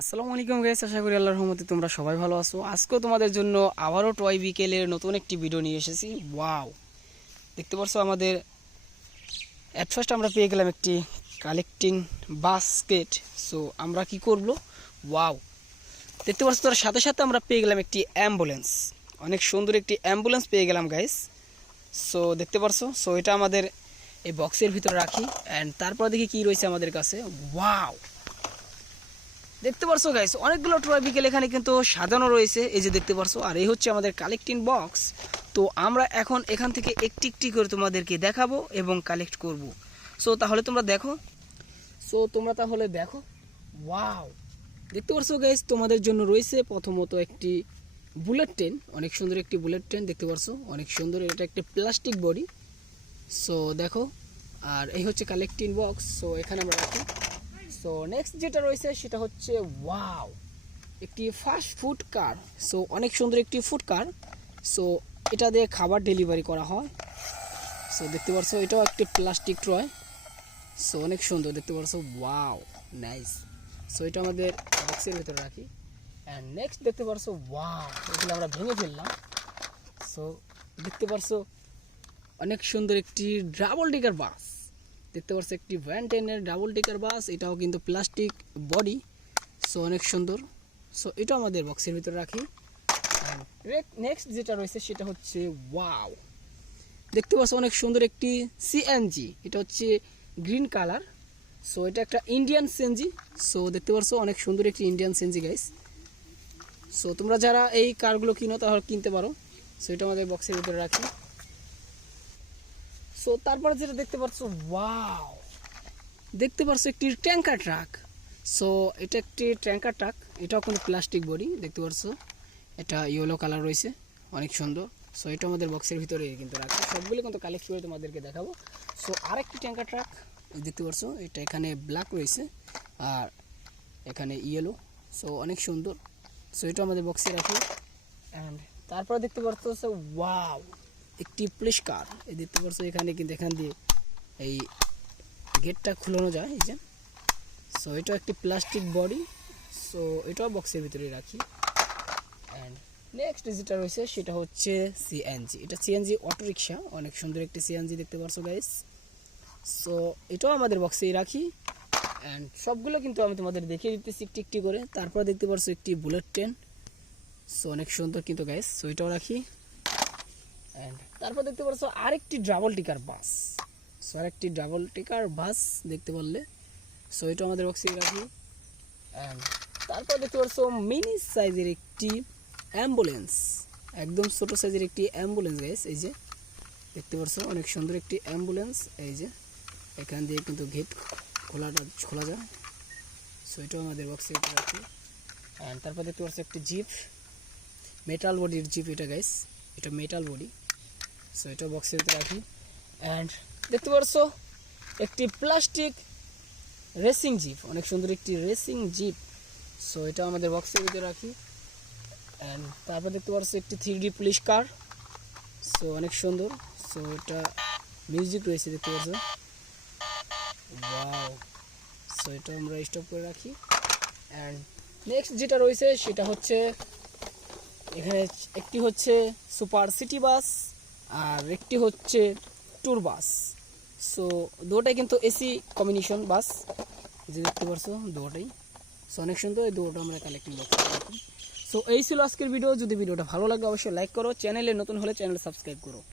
আসসালামু আলাইকুম গাইস, আশা করি আল্লাহর রহমতে তোমরা সবাই ভালো আছো। আজকেও তোমাদের জন্য আবারও টয় বিকেলের নতুন একটি ভিডিও নিয়ে এসেছি। ওয়াও, দেখতে পাচ্ছ আমাদের অ্যাট ফার্স্ট আমরা পেয়ে গেলাম একটি কালেক্টিং বাস্কেট। সো আমরা কি করব, ওয়াও দেখতে পাচ্ছ, তার সাথে সাথে আমরা পেয়ে গেলাম একটি অ্যাম্বুলেন্স। অনেক সুন্দর একটি অ্যাম্বুলেন্স পেয়ে গেলাম গাইস। সো দেখতে পাচ্ছ, সো এটা আমাদের এই বক্সের ভিতরে রাখি। অ্যান্ড তারপর দেখি কি রয়েছে আমাদের কাছে। ওয়াও, দেখতে পারছো গাইস, অনেকগুলো টয় বিকেল এখানে কিন্তু সাজানো রয়েছে, এই যে দেখতে পারছো। আর এই হচ্ছে আমাদের কালেক্টিং বক্স। তো আমরা এখন এখান থেকে একটি একটি করে তোমাদেরকে দেখাবো এবং কালেক্ট করব। সো তাহলে তোমরা দেখো। ওয়াও, দেখতে পারছো গাইস, তোমাদের জন্য রয়েছে প্রথমত একটি বুলেট ট্রেন। অনেক সুন্দর একটি বুলেট ট্রেন দেখতে পারছো, অনেক সুন্দর। এটা একটা প্লাস্টিক বডি। সো দেখো, আর এই হচ্ছে কালেক্টিং বক্স। সো এখানে আমরা রাখি। সো নেক্সট যেটা রয়েছে সেটা হচ্ছে ওয়াও, একটি ফাস্ট ফুড কার। সো অনেক সুন্দর একটি ফুড কার। সো এটা দিয়ে খাবার ডেলিভারি করা হয়। সো দেখতে পারছো, এটাও একটি প্লাস্টিক ট্রয়। সো অনেক সুন্দর দেখতে পারছো। Wow, nice. সো এটা আমাদের বক্সের ভিতরে রাখি। অ্যান্ড নেক্সট দেখতে পারছো, ওয়াও, এগুলো আমরা ভেঙে ফেললাম। সো দেখতে পারছো অনেক সুন্দর একটি ডাবল ডিকার বাস। দেখতে পাচ্ছ একটি ভ্যান টেনের ডাবল টিকার বাস। এটাও কিন্তু প্লাস্টিক বডি। সো অনেক সুন্দর। সো এটা আমাদের বক্সের ভিতরে রাখি। নেক্সট যেটা রয়েছে সেটা হচ্ছে ওয়াও, দেখতে পাচ্ছ অনেক সুন্দর একটি সিএনজি। এটা হচ্ছে গ্রিন কালার। সো এটা একটা ইন্ডিয়ান সিএনজি। সো দেখতে পাচ্ছ অনেক সুন্দর একটি ইন্ডিয়ান সিএনজি গাইস। সো তোমরা যারা এই কারগুলো কিনো তাহলে কিনতে পারো। সো এটা আমাদের বক্সের ভিতরে রাখি। সো তারপরে যেটা দেখতে পাচ্ছ, ওয়াও, দেখতে পাচ্ছ একটি ট্যাঙ্কার ট্রাক। সো এটা একটি ট্যাঙ্কার ট্রাক। এটাও কোনো প্লাস্টিক বডি দেখতে পাচ্ছ। এটা ইয়েলো কালার রয়েছে, অনেক সুন্দর। সো এটা আমাদের বক্সের ভিতরে কিন্তু রাখি। সবগুলো কিন্তু কালেক্ট করে তোমাদেরকে দেখাবো। সো আরেকটি ট্যাঙ্কার ট্রাক দেখতে পাচ্ছ, এটা এখানে ব্ল্যাক রয়েছে আর এখানে ইয়েলো। সো অনেক সুন্দর। সো এটা আমাদের বক্সে রাখি। অ্যান্ড তারপরে দেখতে পাচ্ছ, ওয়াও, একটি পুলিশ কার। এই দেখতে পাচ্ছ এখানে কিন্তু এখান দিয়ে এই গেটটা খুলানো যায়, এই যে। সো এটা একটি প্লাস্টিক বডি। সো এটাও বক্সের ভিতরে রাখি। অ্যান্ড নেক্সট যেটা রয়েছে সেটা হচ্ছে সিএনজি। এটা সিএনজি অটো রিক্সা। অনেক সুন্দর একটি সিএনজি দেখতে পাচ্ছ গাইস। সো এটাও আমাদের বক্সেই রাখি। অ্যান্ড সবগুলো কিন্তু আমি তোমাদের দেখিয়ে দিতেছি একটি একটি করে। তারপর দেখতে পাচ্ছ একটি বুলেট ট্রেন। সো অনেক সুন্দর কিন্তু গাইস। সো এটাও রাখি। অ্যান্ড তারপর দেখতে পাচ্ছ আরেকটি ডাবল টিকার বাস। সো আরেকটি ডাবল টিকার বাস দেখতে পারলে। সো এটা আমাদের বক্সে রাখি। অ্যান্ড তারপর দেখতে পাচ্ছ মিনি সাইজের একটি অ্যাম্বুলেন্স, একদম ছোটো সাইজের একটি অ্যাম্বুলেন্স গাইস। এই যে দেখতে পাচ্ছ অনেক সুন্দর একটি অ্যাম্বুলেন্স। এই যে এখান দিয়ে কিন্তু গেট খোলা যায়। সো এটাও আমাদের বক্সে রাখি। অ্যান্ড তারপর দেখতে পাচ্ছ একটি জিপ, মেটাল বডির জিপ এটা গাইস। এটা মেটাল বডি। সো এটা বক্সের ভিতরে রাখি। অ্যান্ড দেখতে পাচ্ছ একটি প্লাস্টিক রেসিং জিপ, অনেক সুন্দর একটি রেসিং জিপ। সো এটা আমাদের বক্সের ভিতরে রাখি। অ্যান্ড তারপর দেখতে পাচ্ছ একটি 3D পুলিশ কার। সো অনেক সুন্দর। সো এটা মিউজিক রয়েছে দেখতে পাচ্ছ। ওয়াও, সো এটা আমরা স্টপ করে রাখি। অ্যান্ড নেক্সট যেটা রয়েছে সেটা হচ্ছে এখানে একটি হচ্ছে সুপার সিটি বাস আর একটি হচ্ছে ট্যুর বাস। সো দুটোটাই কিন্তু এসি কম্বিনেশন বাস, যে দেখতে পারছো দুটোটাই। সো অনেক সুন্দর। এই দুটো আমরা কালেক্টিং বক্স রাখি। সো এই ছিল আজকের ভিডিও। যদি ভিডিওটা ভালো লাগে অবশ্যই লাইক করো, চ্যানেলে নতুন হলে চ্যানেল সাবস্ক্রাইব করো।